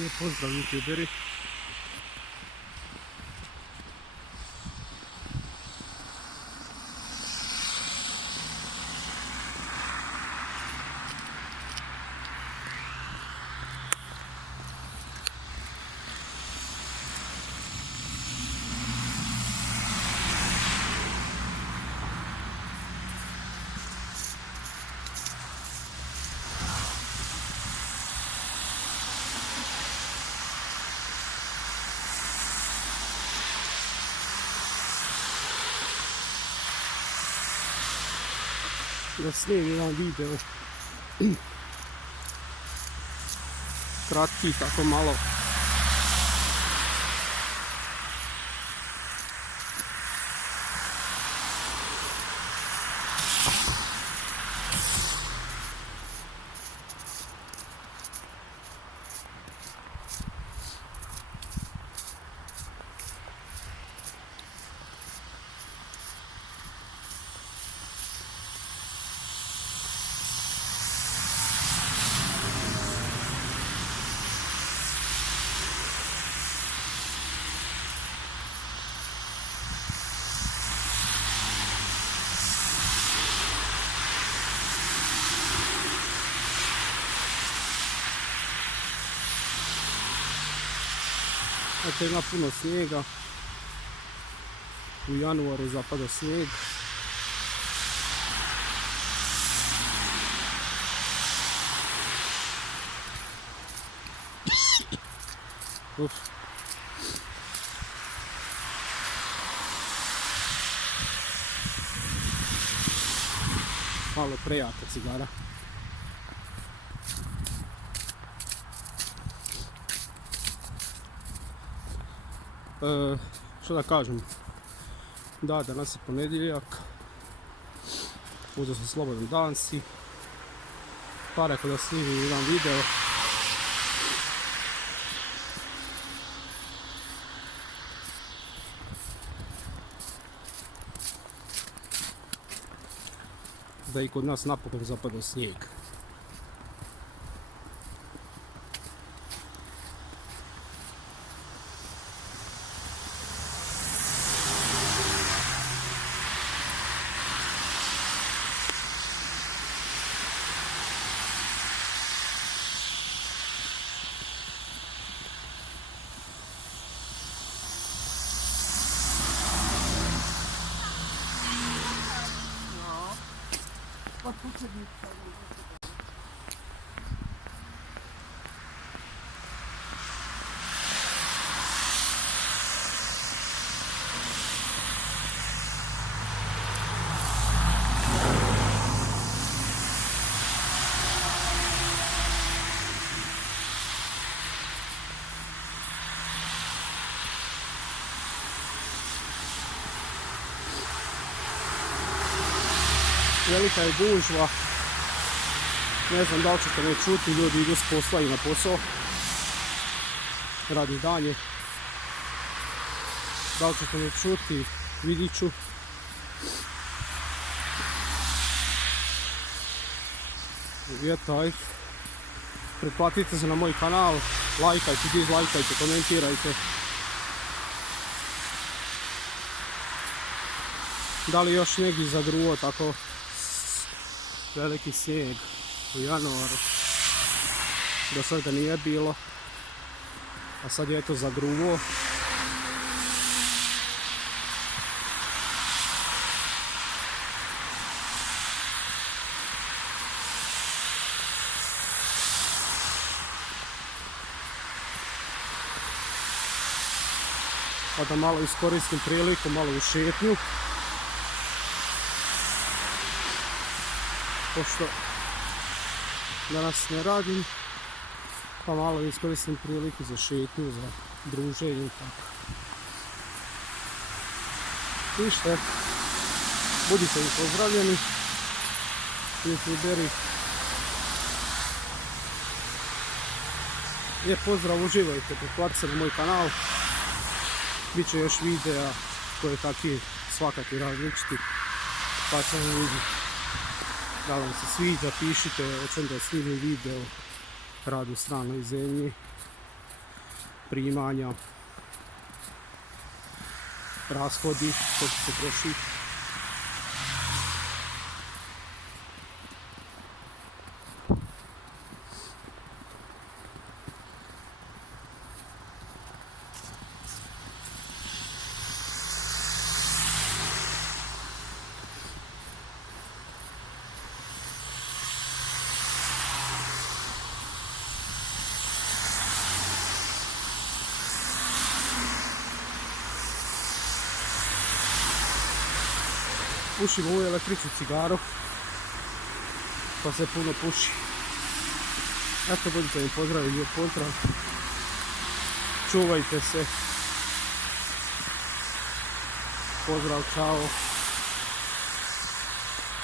Lijep pozdrav youtuberi. Da snimim jedan video kratki, tako malo Dakle, ima puno snijega, u januaru zapada snijeg. Uf. Malo prejaka cigara. Što da kažem, da, danas je ponedjeljak, uzeo sam slobodan dan si, pa rekao da snimim jedan video. Da i kod nas napokon zapada snijeg. Velika je gužva, ne znam da li ćete me čuti, ljudi idu s posla i na posao, radni dan je, da li ćete me čuti, vidit ću. I eto, ajde, pretplatite se na moj kanal, lajkajte, dizlajkajte, komentirajte. Da li još negdje zagruo tako veliki snijeg u januaru, do sada nije bilo, a sad je to zagruo. Pa da malo iskoristim priliku, malo u šetnju. Pošto danas ne radim, pa malo iskoristim priliku za šetnju, za druženje i tako. Ništa, budite i pozdravljeni, youtuberi. Lijep pozdrav, uživajte, pretplatite se na moj kanal. Biće još videa koje kakvi, svakakvi različiti, pa ćemo vidjeti. Da vam se sviđa, pišite o čem da snimim video, rad u stranoj zemlji. primanja, rashodi, koliko se troši. Pušim ovu električnu cigaru, pa se puno puši. Eto, budite mi pozdravi, lijep pozdrav. Čuvajte se. Pozdrav, čao.